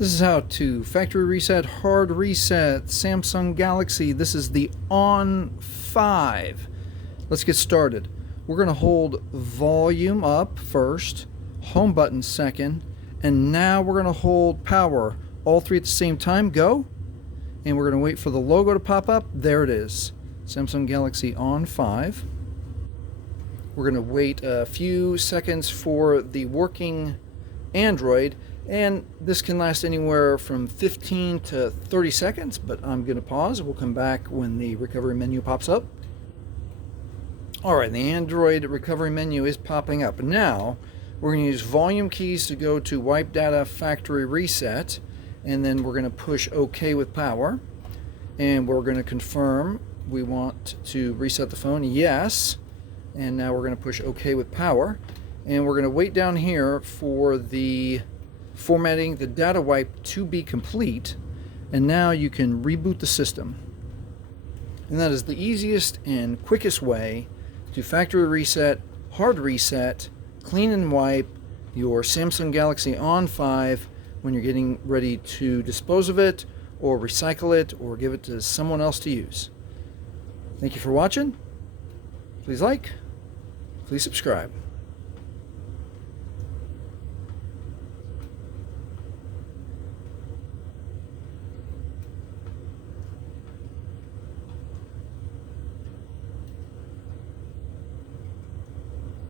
This is how to factory reset, hard reset, Samsung Galaxy. This is the On5. Let's get started. We're going to hold volume up first, home button second, and now we're going to hold power. All three at the same time, go. And we're going to wait for the logo to pop up. There it is, Samsung Galaxy On5. We're going to wait a few seconds for the working Android, and this can last anywhere from 15 to 30 seconds, but I'm going to pause. We'll come back when the recovery menu pops up. Alright, the Android recovery menu is popping up. Now, we're going to use volume keys to go to wipe data factory reset, and then we're going to push OK with power, and we're going to confirm we want to reset the phone. Yes. And now we're going to push OK with power, and we're going to wait down here for the formatting, the data wipe to be complete, and now you can reboot the system. And that is the easiest and quickest way to factory reset, hard reset, clean and wipe your Samsung Galaxy On5 when you're getting ready to dispose of it or recycle it or give it to someone else to use. Thank you for watching. Please like, please subscribe.